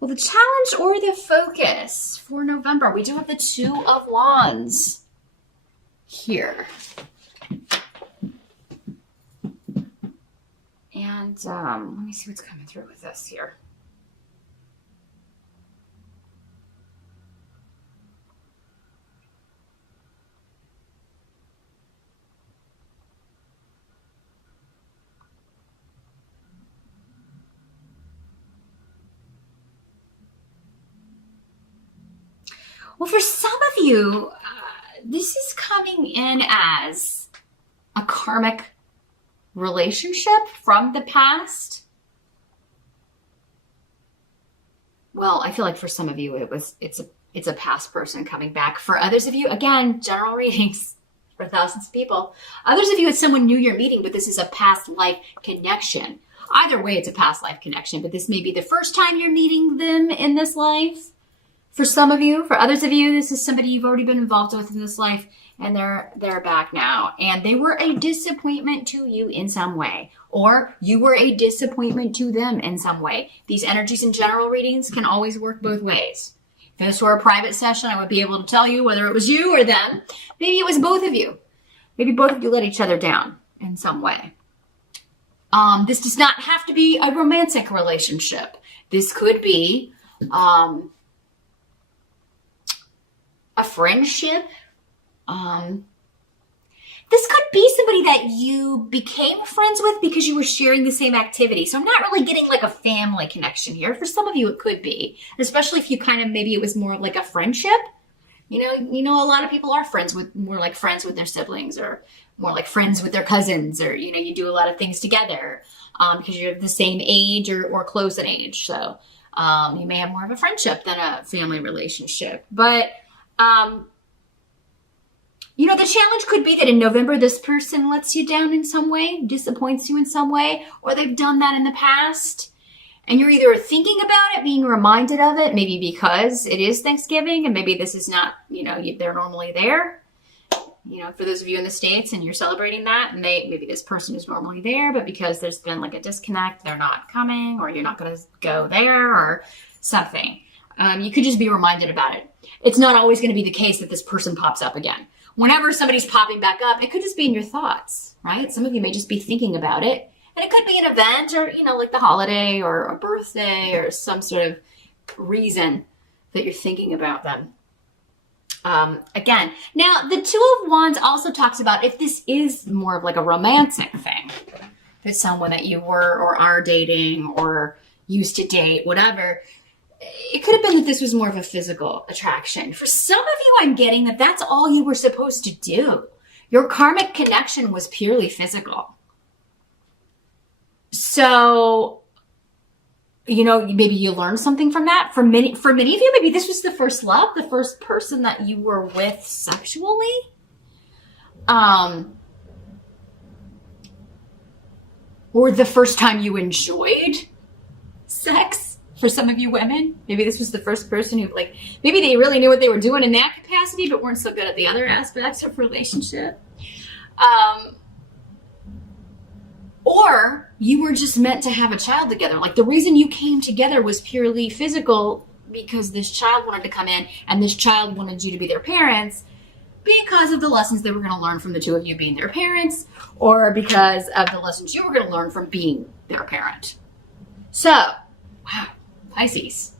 Well, the challenge or the focus for November, we do have the Two of Wands here. And let me see what's coming through with this here. Well, for some of you, this is coming in as a karmic relationship from the past. Well, I feel like for some of you, it's a past person coming back. For others of you, again, general readings for thousands of people. Others of you, it's someone new you're meeting, but this is a past life connection. Either way, it's a past life connection, but this may be the first time you're meeting them in this life. For some of you, for others of you, this is somebody you've already been involved with in this life, and they're back now. And they were a disappointment to you in some way, or you were a disappointment to them in some way. These energies in general readings can always work both ways. If this were a private session, I would be able to tell you whether it was you or them. Maybe it was both of you. Maybe both of you let each other down in some way. This does not have to be a romantic relationship. This could be a friendship. This could be somebody that you became friends with because you were sharing the same activity. So I'm not really getting like a family connection here. For some of you, it could be, especially if you kind of, maybe it was more like a friendship. You know, a lot of people are more like friends with their siblings, or more like friends with their cousins, or, you do a lot of things together because you're the same age or close in age. So you may have more of a friendship than a family relationship. But the challenge could be that in November, this person lets you down in some way, disappoints you in some way, or they've done that in the past. And you're either thinking about it, being reminded of it, maybe because it is Thanksgiving, and maybe this is not, they're normally there. For those of you in the States and you're celebrating that, and maybe this person is normally there, but because there's been like a disconnect, they're not coming, or you're not going to go there, or something. You could just be reminded about it. It's not always going to be the case that this person pops up again. Whenever somebody's popping back up, it could just be in your thoughts, right? Some of you may just be thinking about it. And it could be an event, or, like the holiday or a birthday or some sort of reason that you're thinking about them. Again, now the Two of Wands also talks about if this is more of like a romantic thing. If it's someone that you were or are dating or used to date, whatever. It could have been that this was more of a physical attraction. For some of you, I'm getting that that's all you were supposed to do. Your karmic connection was purely physical. So, maybe you learned something from that. For many of you, maybe this was the first love, the first person that you were with sexually. Or the first time you enjoyed sex. For some of you women, maybe this was the first person who, maybe they really knew what they were doing in that capacity, but weren't so good at the other aspects of relationship. Or you were just meant to have a child together. Like, the reason you came together was purely physical because this child wanted to come in, and this child wanted you to be their parents because of the lessons they were going to learn from the two of you being their parents, or because of the lessons you were going to learn from being their parent. So, wow. Pisces.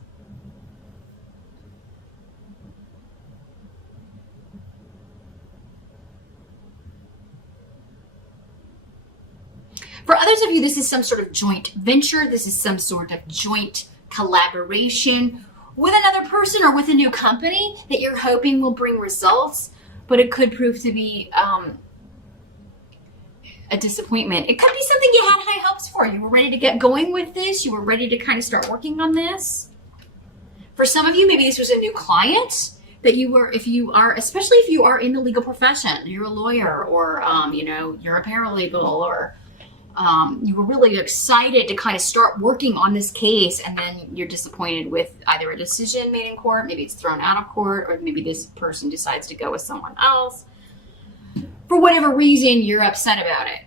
For others of you, this is some sort of joint venture. This is some sort of joint collaboration with another person or with a new company that you're hoping will bring results, but it could prove to be a disappointment. It could be something you had high hopes for. You were ready to get going with this. You were ready to kind of start working on this. For some of you, maybe this was a new client that you were, especially if you are in the legal profession, you're a lawyer, or, you're a paralegal, or you were really excited to kind of start working on this case, and then you're disappointed with either a decision made in court, maybe it's thrown out of court, or maybe this person decides to go with someone else. For whatever reason, you're upset about it.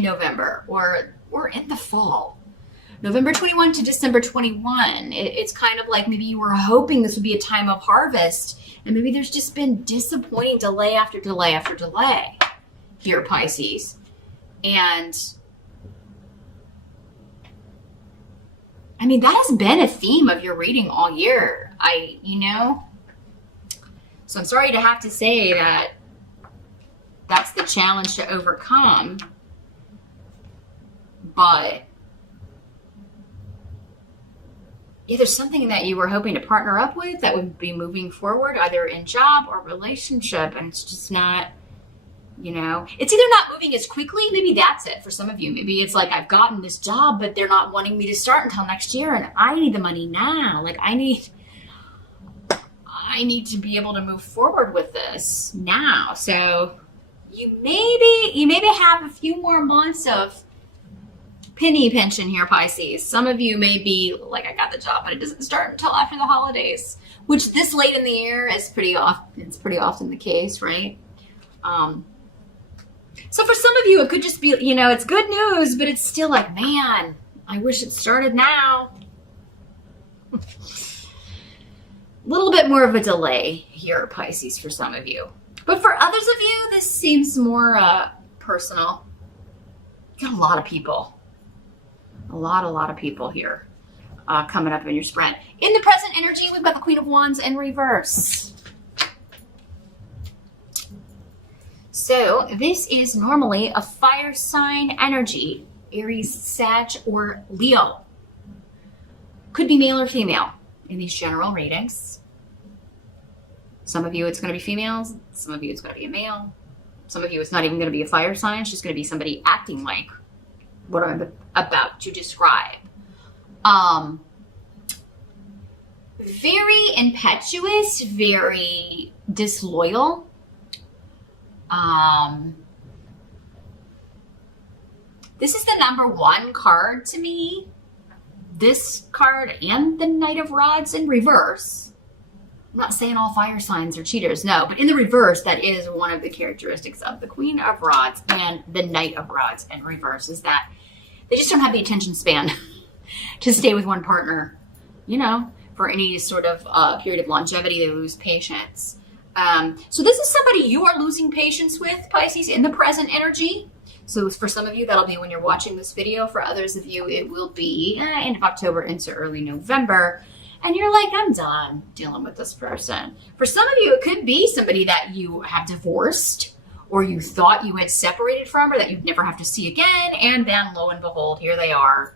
in November or in the fall. November 21 to December 21. It's kind of like maybe you were hoping this would be a time of harvest, and maybe there's just been disappointing delay after delay after delay here, Pisces. And I mean, that has been a theme of your reading all year. So I'm sorry to have to say that that's the challenge to overcome, but yeah, there's something that you were hoping to partner up with that would be moving forward, either in job or relationship, and it's just not, it's either not moving as quickly. Maybe that's it for some of you. Maybe it's like, I've gotten this job, but they're not wanting me to start until next year, and I need the money now. Like, I need to be able to move forward with this now. So you maybe have a few more months of penny pension here, Pisces. Some of you may be like, I got the job, but it doesn't start until after the holidays, which this late in the year is pretty often the case, right? So for some of you, it could just be, it's good news, but it's still like, man, I wish it started now. A little bit more of a delay here, Pisces, for some of you. But for others of you, this seems more personal. You got a lot of people. A lot of people here coming up in your spread. In the present energy, we've got the Queen of Wands in reverse. So this is normally a fire sign energy, Aries, Sag, or Leo. Could be male or female in these general readings. Some of you it's going to be females. Some of you it's going to be a male. Some of you it's not even going to be a fire sign. It's just going to be somebody acting like what I'm about to describe. Very impetuous, very disloyal. This is the number one card to me. This card and the Knight of Rods in reverse. I'm not saying all fire signs are cheaters, no, but in the reverse, that is one of the characteristics of the Queen of Rods and the Knight of Rods in reverse, is that they just don't have the attention span to stay with one partner, for any sort of period of longevity. They lose patience. So this is somebody you are losing patience with, Pisces, in the present energy. So for some of you, that'll be when you're watching this video. For others of you, it will be end of October into early November. And you're like, I'm done dealing with this person. For some of you, it could be somebody that you have divorced, or you thought you had separated from, or that you'd never have to see again. And then lo and behold, here they are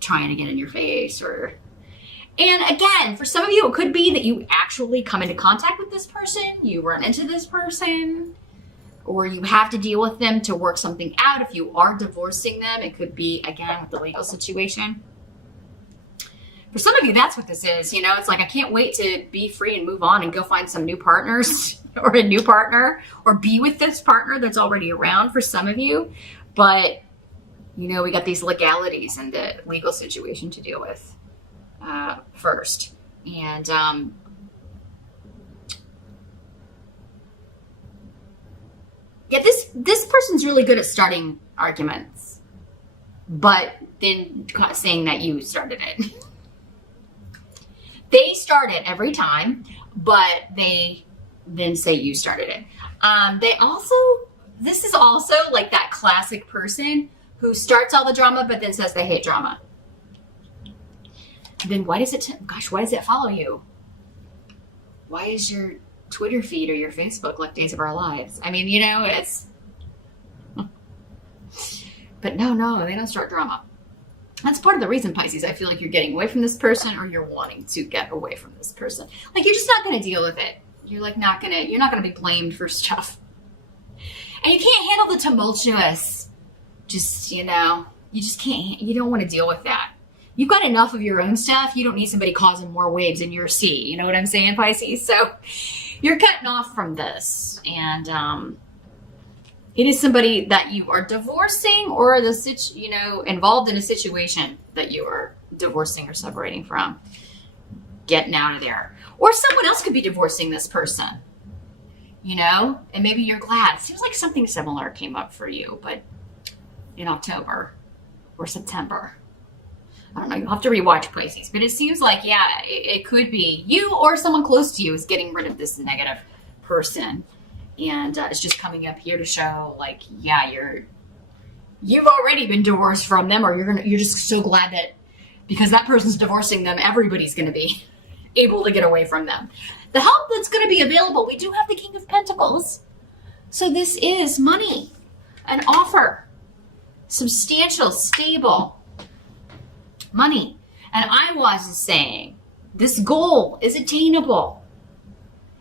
trying to get in your face. And again, for some of you, it could be that you actually come into contact with this person, you run into this person, or you have to deal with them to work something out. If you are divorcing them, it could be, again, with the legal situation. For some of you, that's what this is. It's like, I can't wait to be free and move on and go find some new partners or a new partner, or be with this partner that's already around for some of you. But, we got these legalities and the legal situation to deal with first. And yeah, this person's really good at starting arguments, but then saying that you started it. They start it every time, but they then say you started it. This is also like that classic person who starts all the drama, but then says they hate drama. Then why does it follow you? Why is your Twitter feed or your Facebook like Days of Our Lives? I mean, it's... But no, they don't start drama. That's part of the reason, Pisces, I feel like you're getting away from this person, or you're wanting to get away from this person. Like, you're just not going to deal with it. You're not going to be blamed for stuff. And you can't handle the tumultuous. You just can't, you don't want to deal with that. You've got enough of your own stuff. You don't need somebody causing more waves in your sea. You know what I'm saying, Pisces? So you're cutting off from this. And it is somebody that you are divorcing, or involved in a situation that you are divorcing or separating from. Getting out of there. Or someone else could be divorcing this person. And maybe you're glad. It seems like something similar came up for you, but in October or September. I don't know. You'll have to rewatch Pisces, but it seems like, yeah, it could be you or someone close to you is getting rid of this negative person. And it's just coming up here to show like, yeah, you've already been divorced from them, or you're just so glad that because that person's divorcing them, everybody's going to be able to get away from them. The help that's going to be available, we do have the King of Pentacles. So this is money, an offer, substantial, stable money. And I was saying this goal is attainable.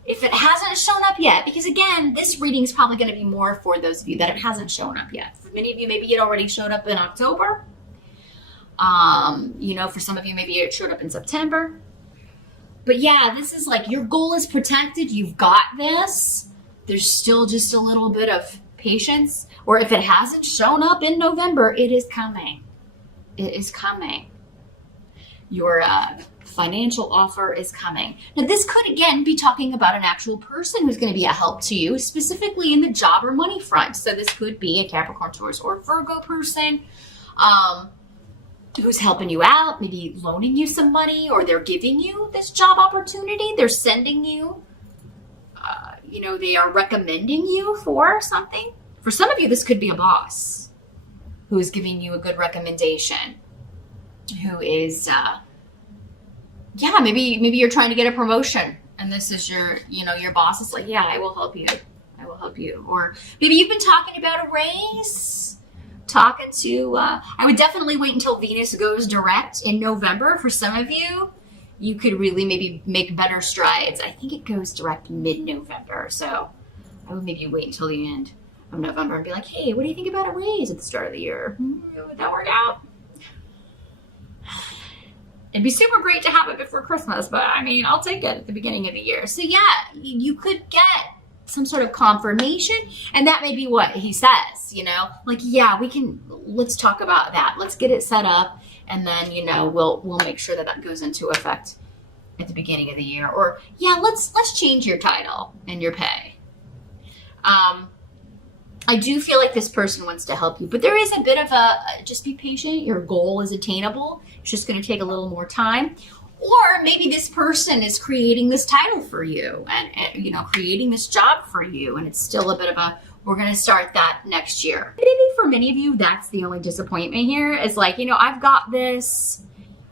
If it hasn't shown up yet, because again, this reading is probably going to be more for those of you that it hasn't shown up yet. For many of you, maybe it already showed up in October. For some of you, maybe it showed up in September. But yeah, this is like your goal is protected. You've got this. There's still just a little bit of patience. Or if it hasn't shown up in November, it is coming. It is coming. Your financial offer is coming. Now, this could, again, be talking about an actual person who's going to be a help to you, specifically in the job or money front. So this could be a Capricorn, Taurus, or Virgo person who's helping you out, maybe loaning you some money, or they're giving you this job opportunity. They're sending you, they are recommending you for something. For some of you, this could be a boss who is giving you a good recommendation, who is, maybe you're trying to get a promotion and this is your boss is like, yeah, I will help you. I will help you. Or maybe you've been talking about a raise, I would definitely wait until Venus goes direct in November. For some of you, you could really maybe make better strides. I think it goes direct mid-November. So I would maybe wait until the end of November and be like, hey, what do you think about a raise at the start of the year? Would that work out? It'd be super great to have it before Christmas, but I mean, I'll take it at the beginning of the year. So yeah, you could get some sort of confirmation, and that may be what he says, like, yeah, let's talk about that. Let's get it set up, and then, we'll make sure that goes into effect at the beginning of the year. Or yeah, let's change your title and your pay. I do feel like this person wants to help you, but there is a bit of just be patient. Your goal is attainable. It's just going to take a little more time. Or maybe this person is creating this title for you and creating this job for you. And it's still a bit of we're going to start that next year. Maybe for many of you, that's the only disappointment here is like, I've got this.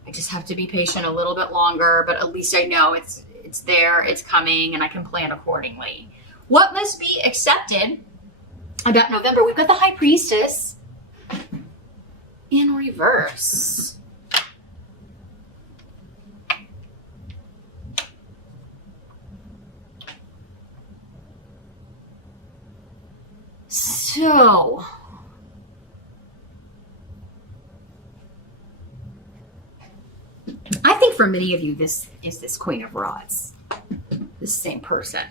I just have to be patient a little bit longer, but at least I know it's there, it's coming, and I can plan accordingly. What must be accepted about November? We've got the High Priestess in reverse. So, I think for many of you, this is this Queen of Rods, this same person.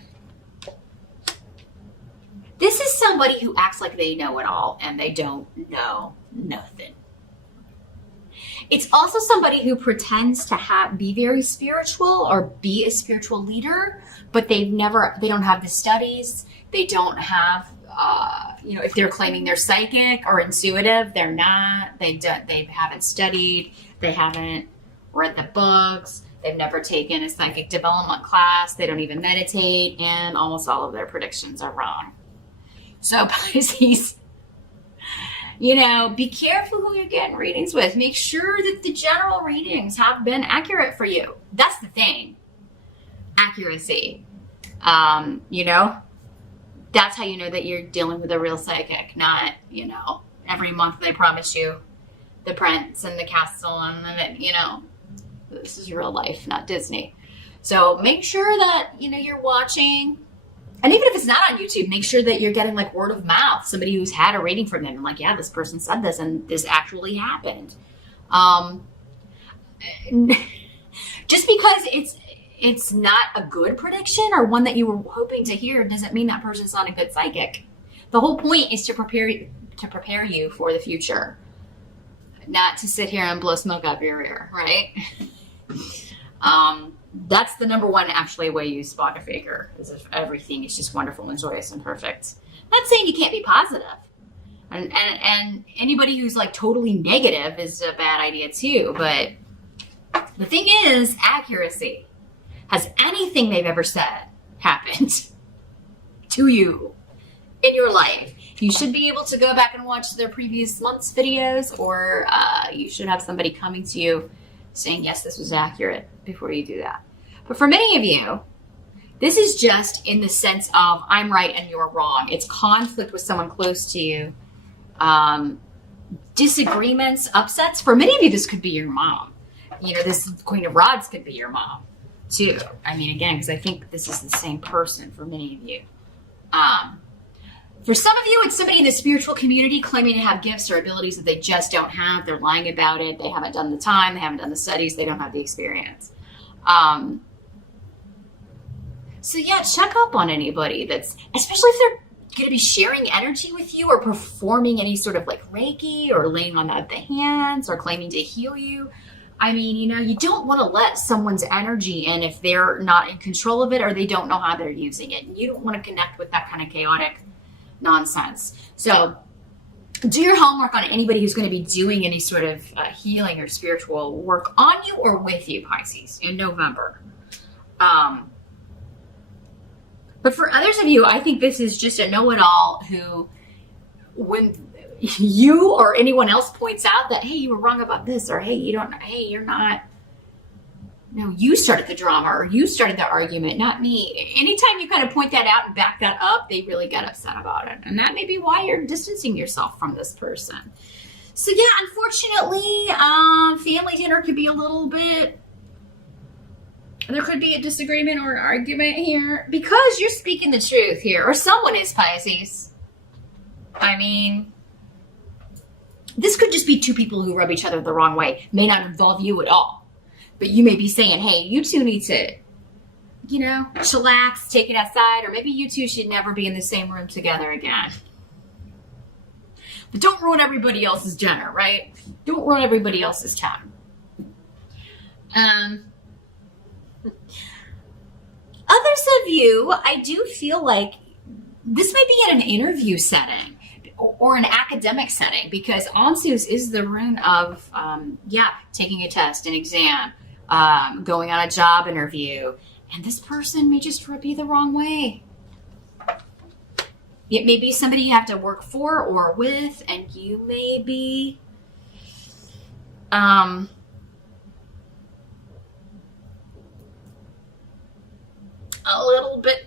This is somebody who acts like they know it all and they don't know nothing. It's also somebody who pretends to be very spiritual or be a spiritual leader, but they don't have the studies. They don't have, if they're claiming they're psychic or intuitive, they're not. They haven't studied. They haven't read the books. They've never taken a psychic development class. They don't even meditate, and almost all of their predictions are wrong. So Pisces, be careful who you're getting readings with. Make sure that the general readings have been accurate for you. That's the thing. Accuracy. That's how you know that you're dealing with a real psychic, not, every month they promise you the prince and the castle and, this is real life, not Disney. So make sure that, you're watching. And even if it's not on YouTube, make sure that you're getting like word of mouth, somebody who's had a reading from them. And like, yeah, this person said this and this actually happened. Just because it's not a good prediction or one that you were hoping to hear doesn't mean that person's not a good psychic. The whole point is to prepare you for the future, not to sit here and blow smoke up your ear, right? That's the number one actually way you spot a faker, is if everything is just wonderful and joyous and perfect. Not saying you can't be positive. And anybody who's like totally negative is a bad idea too. But the thing is, accuracy. Has anything they've ever said happened to you in your life? You should be able to go back and watch their previous month's videos, or you should have somebody coming to you saying, yes, this was accurate before you do that. But for many of you, this is just in the sense of I'm right and you're wrong. It's conflict with someone close to you. Disagreements, upsets. For many of you, this could be your mom. You know, this Queen of Rods could be your mom too. I mean, again, because I think this is the same person for many of you. For some of you, it's somebody in the spiritual community claiming to have gifts or abilities that they just don't have. They're lying about it. They haven't done the time. They haven't done the studies. They don't have the experience. So yeah, check up on anybody that's, especially if they're going to be sharing energy with you or performing any sort of like Reiki or laying on the hands or claiming to heal you. I mean, you know, you don't want to let someone's energy in if they're not in control of it or they don't know how they're using it. You don't want to connect with that kind of chaotic nonsense. So do your homework on anybody who's going to be doing any sort of healing or spiritual work on you or with you, Pisces, in November. But for others of you, I think this is just a know-it-all who, when you or anyone else points out that, hey, you were wrong about this, or hey, you're not, no, you started the drama or you started the argument, not me. Anytime you kind of point that out and back that up, they really get upset about it. And that may be why you're distancing yourself from this person. So yeah, unfortunately, family dinner could be a little bit, there could be a disagreement or an argument here because you're speaking the truth here, or someone is, Pisces. I mean, this could just be two people who rub each other the wrong way. May not involve you at all. But you may be saying, hey, you two need to, you know, chillax, take it outside, or maybe you two should never be in the same room together again. But don't ruin everybody else's dinner, right? Don't ruin everybody else's time. Others of you, I do feel like this may be in an interview setting or an academic setting, because Ansus is the rune of, taking a test, an exam, going on a job interview, and this person may just rub you the wrong way. It may be somebody you have to work for or with, and you may be a little bit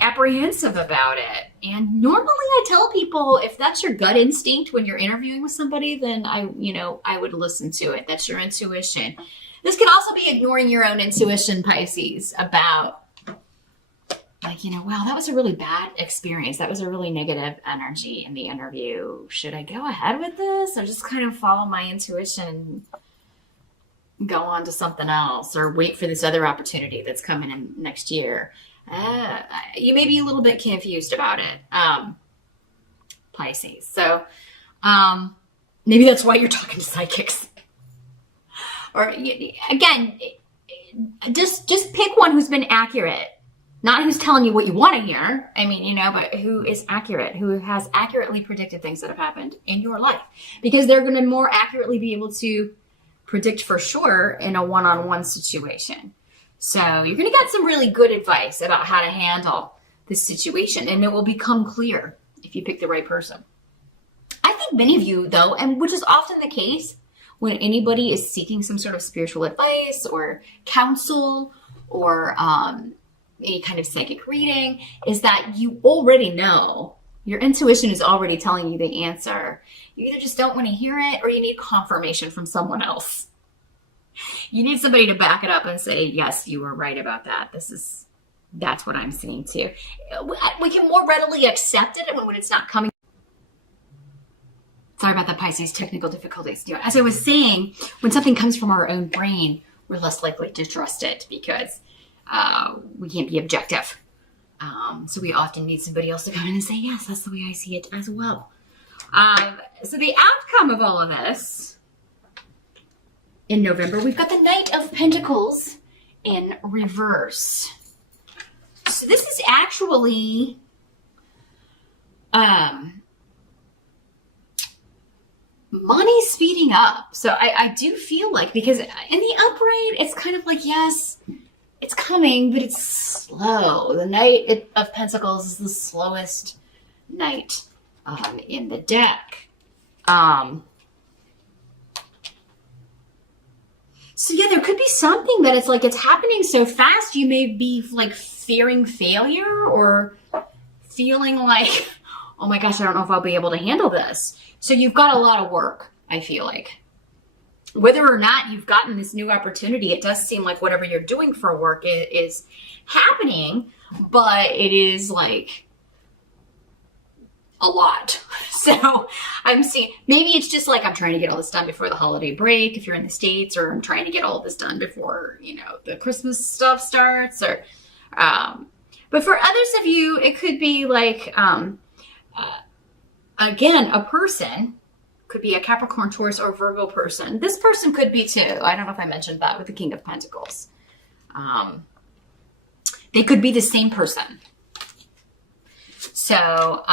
apprehensive about it. And normally I tell people, if that's your gut instinct when you're interviewing with somebody, then I would listen to it. That's your intuition. This could also be ignoring your own intuition, Pisces, about like, wow, that was a really bad experience. That was a really negative energy in the interview. Should I go ahead with this or just kind of follow my intuition and go on to something else, or wait for this other opportunity that's coming in next year? You may be a little bit confused about it, Pisces. So maybe that's why you're talking to psychics. Or again, just pick one who's been accurate. Not who's telling you what you want to hear. I mean, but who is accurate, who has accurately predicted things that have happened in your life. Because they're going to more accurately be able to predict for sure in a one-on-one situation. So you're going to get some really good advice about how to handle this situation, and it will become clear if you pick the right person. I think many of you, though, and which is often the case when anybody is seeking some sort of spiritual advice or counsel or any kind of psychic reading, is that you already know. Your intuition is already telling you the answer. You either just don't want to hear it, or you need confirmation from someone else. You need somebody to back it up and say, yes, you were right about that. That's what I'm seeing too. We can more readily accept it when it's not coming. Sorry about the Pisces technical difficulties. As I was saying, when something comes from our own brain, we're less likely to trust it because we can't be objective. So we often need somebody else to come in and say, yes, that's the way I see it as well. So the outcome of all of this, in November, we've got the Knight of Pentacles in reverse. So this is actually money speeding up. So I do feel like, because in the upright, it's kind of like, yes, it's coming, but it's slow. The Knight of Pentacles is the slowest knight in the deck. So yeah, there could be something that it's like, it's happening so fast, you may be like fearing failure or feeling like, oh my gosh, I don't know if I'll be able to handle this. So you've got a lot of work, I feel like. Whether or not you've gotten this new opportunity, it does seem like whatever you're doing for work is happening, but it is like a lot. So I'm seeing, maybe it's just like, I'm trying to get all this done before the holiday break, if you're in the States, or I'm trying to get all this done before, you know, the Christmas stuff starts, or, but for others of you, it could be like, again, a person could be a Capricorn, Taurus, or Virgo person. This person could be too. I don't know if I mentioned that with the King of Pentacles. They could be the same person. So,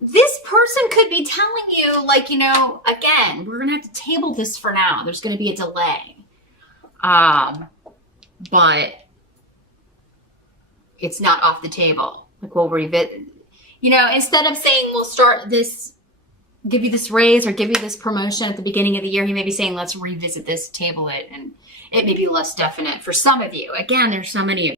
this person could be telling you, like, you know, again, we're going to have to table this for now. There's going to be a delay. But it's not off the table. Like, we'll revisit, you know, instead of saying we'll start this, give you this raise or give you this promotion at the beginning of the year, he may be saying, let's revisit this, table it. And it may be less definite for some of you. Again, there's so many